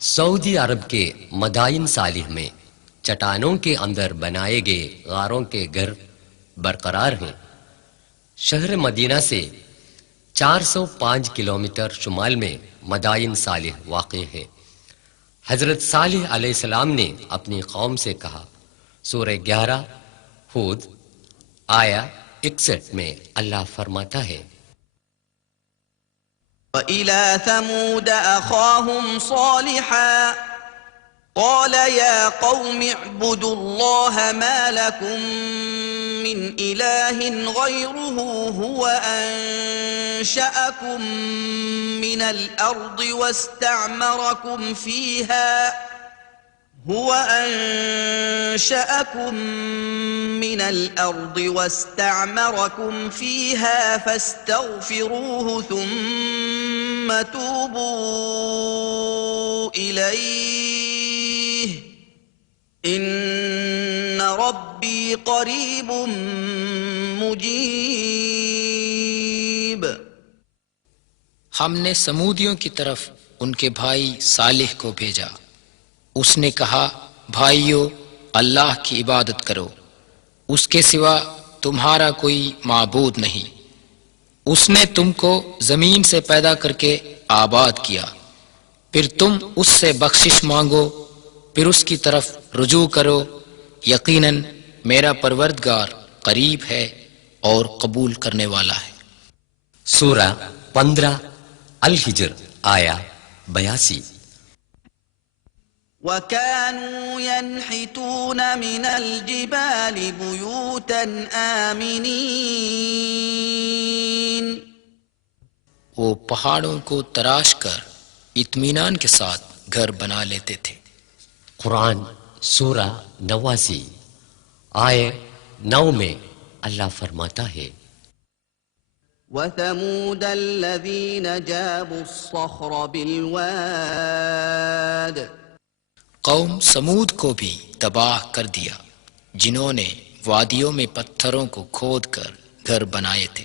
سعودی عرب کے مدائن صالح میں چٹانوں کے اندر بنائے گئے غاروں کے گھر برقرار ہیں۔ شہر مدینہ سے 405 کلومیٹر شمال میں مدائن صالح واقع ہے۔ حضرت صالح علیہ السلام نے اپنی قوم سے کہا، سورہ 11 ہود آیا 61 میں اللہ فرماتا ہے، وَإِلَى ثَمُودَ أَخَاهُمْ صَالِحًا قَالَ يَا قَوْمِ اعْبُدُوا اللَّهَ مَا لَكُمْ مِنْ إِلَٰهٍ غَيْرُهُ هُوَ أَنشَأَكُم مِّنَ الْأَرْضِ واستعمركم فيها فاستغفروه ثم توبوا إليه إن ربي قريب مجيب۔ ہم نے سمودیوں کی طرف ان کے بھائی صالح کو بھیجا۔ اس نے کہا، بھائیو اللہ کی عبادت کرو، اس کے سوا تمہارا کوئی معبود نہیں۔ اس نے تم کو زمین سے پیدا کر کے آباد کیا، پھر تم اس سے بخشش مانگو، پھر اس کی طرف رجوع کرو، یقیناً میرا پروردگار قریب ہے اور قبول کرنے والا ہے۔ سورہ 15 الحجر آیا 82۔ وَكَانُوا يَنْحِتُونَ مِنَ الْجِبَالِ بُيُوتًا آمِنِينَ۔ وہ پہاڑوں کو تراش کر اطمینان کے ساتھ گھر بنا لیتے تھے۔ قرآن سورہ 89 آیے 9 میں اللہ فرماتا ہے، وَثَمُودَ الَّذِينَ جَابُوا الصَّخْرَ بِالْوَادِ۔ قوم سمود کو بھی تباہ کر دیا، جنہوں نے وادیوں میں پتھروں کو کھود کر گھر بنائے تھے۔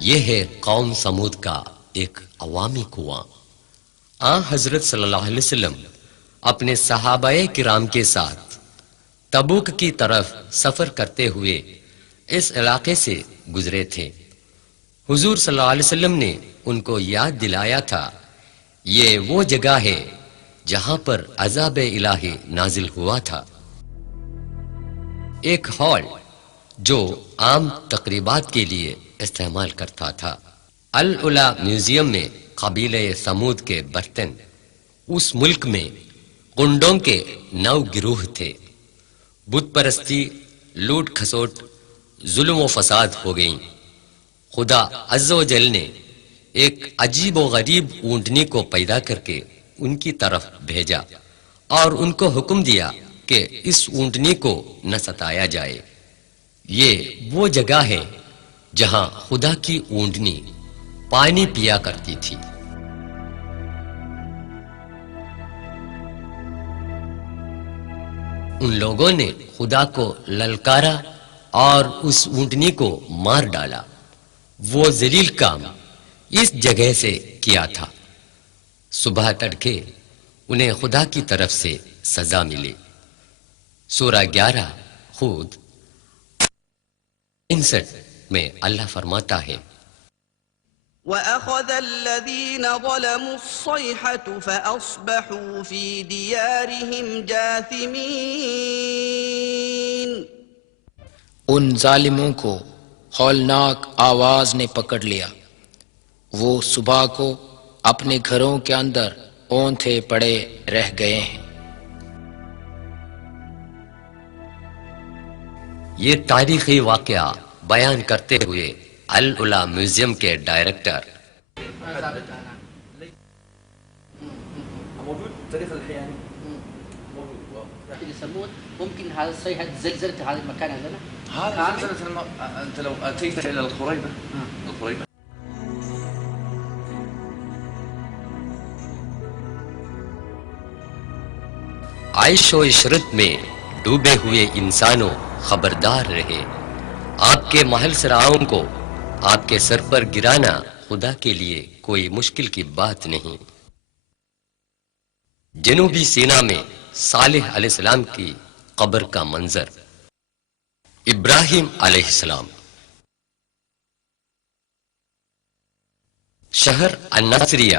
یہ ہے قوم سمود کا ایک عوامی کنواں۔ حضرت صلی اللہ علیہ وسلم اپنے صحابہ کرام کے ساتھ تبوک کی طرف سفر کرتے ہوئے اس علاقے سے گزرے تھے۔ حضور صلی اللہ علیہ وسلم نے ان کو یاد دلایا تھا، یہ وہ جگہ ہے جہاں پر عذاب الہی نازل ہوا تھا۔ ایک ہال جو عام تقریبات کے لیے استعمال کرتا تھا۔ العلا میوزیم میں قبیلہ سمود کے برتن۔ اس ملک میں گنڈوں کے 9 گروہ تھے۔ بت پرستی، لوٹ کھسوٹ، ظلم و فساد ہو گئیں۔ خدا عز و جل نے ایک عجیب و غریب اونٹنی کو پیدا کر کے ان کی طرف بھیجا اور ان کو حکم دیا کہ اس اونٹنی کو نہ ستایا جائے۔ یہ وہ جگہ ہے جہاں خدا کی اونٹنی پانی پیا کرتی تھی۔ ان لوگوں نے خدا کو للکارا اور اس اونٹنی کو مار ڈالا۔ وہ ذلیل کام اس جگہ سے کیا تھا۔ صبح تڑکے انہیں خدا کی طرف سے سزا ملی۔ سورہ 11 ہود 59 میں اللہ فرماتا ہے، وَأَخَذَ الَّذِينَ ظَلَمُوا الصَّيْحَةُ فَأَصْبَحُوا فِي دِيَارِهِمْ جَاثِمِينَ۔ ان ظالموں کو ہولناک آواز نے پکڑ لیا، وہ صبح کو اپنے گھروں کے اندر اونھے پڑے رہ گئے ہیں۔ یہ تاریخی واقعہ بیان کرتے ہوئے العلا میوزیم کے ڈائریکٹر لثمود ممكن هذا الصيحة زلزلة هذا المكان عندنا؟ هذا زلزلة أنت لو أتيت إلى الخريبة عیش و عشرت میں ڈوبے ہوئے انسانوں خبردار رہے، آپ کے محل سراؤں کو آپ کے سر پر گرانا خدا کے لیے کوئی مشکل کی بات نہیں۔ جنوبی سینا میں صالح علیہ السلام کی قبر کا منظر۔ ابراہیم علیہ السلام۔ شہر الناصریہ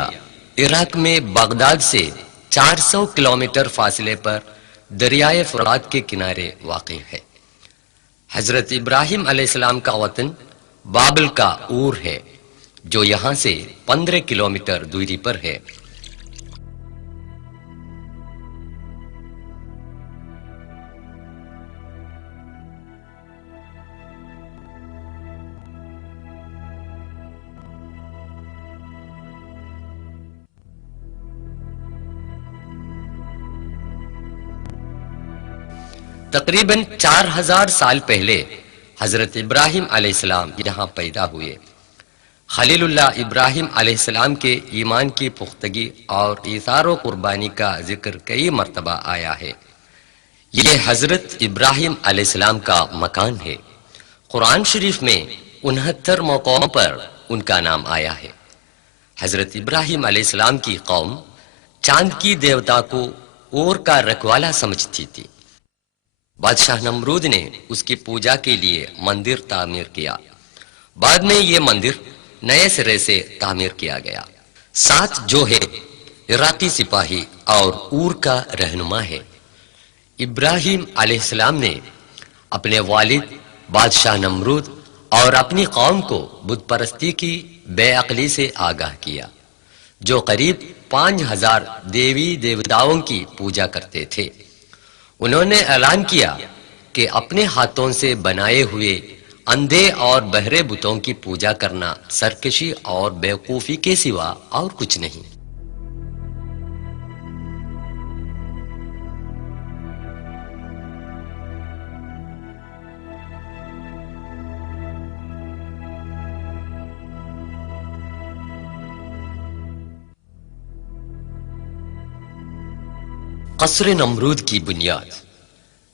عراق میں بغداد سے 400 کلومیٹر فاصلے پر دریائے فرات کے کنارے واقع ہے۔ حضرت ابراہیم علیہ السلام کا وطن بابل کا اور ہے جو یہاں سے 15 کلومیٹر دوری پر ہے۔ تقریباً 4000 سال پہلے حضرت ابراہیم علیہ السلام یہاں پیدا ہوئے۔ خلیل اللہ ابراہیم علیہ السلام کے ایمان کی پختگی اور ایثار و قربانی کا ذکر کئی مرتبہ آیا ہے۔ یہ حضرت ابراہیم علیہ السلام کا مکان ہے۔ قرآن شریف میں 69 موقعوں پر ان کا نام آیا ہے۔ حضرت ابراہیم علیہ السلام کی قوم چاند کی دیوتا کو اور کا رکھوالا سمجھتی تھی۔ بادشاہ نمرود نے اس کی پوجا کے لیے مندر تعمیر کیا۔ بعد میں یہ مندر نئے سرے سے تعمیر کیا گیا۔ ساتھ جو ہے عراقی سپاہی اور اور کا رہنما ہے۔ ابراہیم علیہ السلام نے اپنے والد بادشاہ نمرود اور اپنی قوم کو بت پرستی کی بے عقلی سے آگاہ کیا، جو قریب 5000 دیوی دیوتاؤں کی پوجا کرتے تھے۔ انہوں نے اعلان کیا کہ اپنے ہاتھوں سے بنائے ہوئے اندھے اور بہرے بتوں کی پوجا کرنا سرکشی اور بیوقوفی کے سوا اور کچھ نہیں۔ قصر نمرود کی بنیاد۔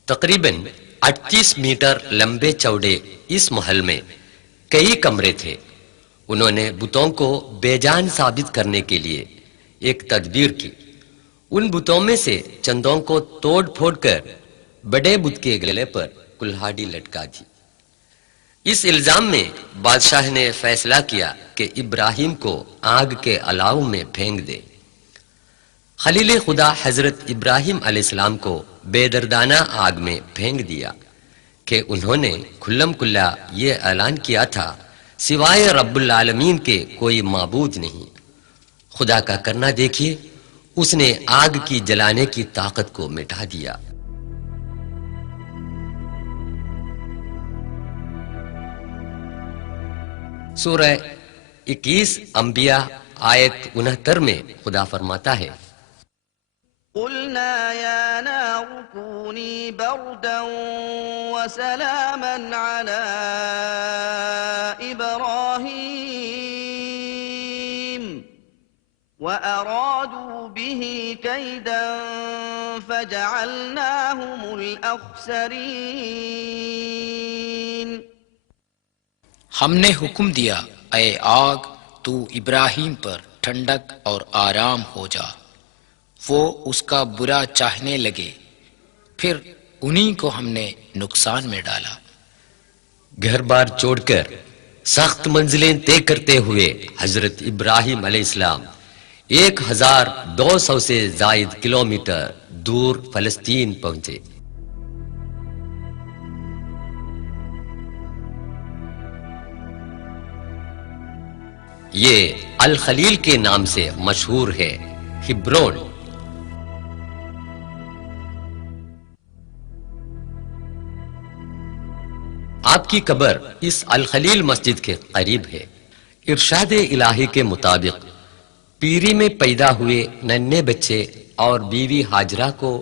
تقریباً 38 میٹر لمبے چوڑے اس محل میں کئی کمرے تھے۔ انہوں نے بتوں کو بے جان ثابت کرنے کے لیے ایک تدبیر کی۔ ان بتوں میں سے چندوں کو توڑ پھوڑ کر بڑے بت کے گلے پر کلہاڑی لٹکا دی۔ اس الزام میں بادشاہ نے فیصلہ کیا کہ ابراہیم کو آگ کے الاؤ میں پھینک دے۔ خلیل خدا حضرت ابراہیم علیہ السلام کو بے دردانہ آگ میں پھینک دیا کہ انہوں نے کھلم کھلا یہ اعلان کیا تھا سوائے رب العالمین کے کوئی معبود نہیں۔ خدا کا کرنا دیکھیے، اس نے آگ کی جلانے کی طاقت کو مٹا دیا۔ سورہ 21 انبیاء آیت 69 میں خدا فرماتا ہے، قلنا يا نار كوني بردا وسلاما على إبراهيم وأرادوا به كيدا فجعلناهم الأخسرين۔ ہم نے حکم دیا اے آگ تو ابراہیم پر ٹھنڈک اور آرام ہو جا۔ وہ اس کا برا چاہنے لگے، پھر انہی کو ہم نے نقصان میں ڈالا۔ گھر بار چھوڑ کر سخت منزلیں طے کرتے ہوئے حضرت ابراہیم علیہ السلام 1200 سے زائد کلومیٹر دور فلسطین پہنچے۔ یہ الخلیل کے نام سے مشہور ہے، ہبرون۔ آپ کی قبر اس الخلیل مسجد کے قریب ہے۔ ارشاد الہی کے مطابق پیری میں پیدا ہوئے ننھے بچے اور بیوی ہاجرہ کو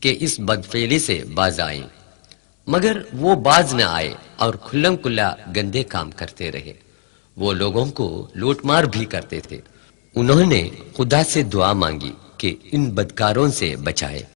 کہ اس بدفعلی سے باز آئیں، مگر وہ باز نہ آئے اور کھلم کھلا گندے کام کرتے رہے۔ وہ لوگوں کو لوٹ مار بھی کرتے تھے۔ انہوں نے خدا سے دعا مانگی کہ ان بدکاروں سے بچائے۔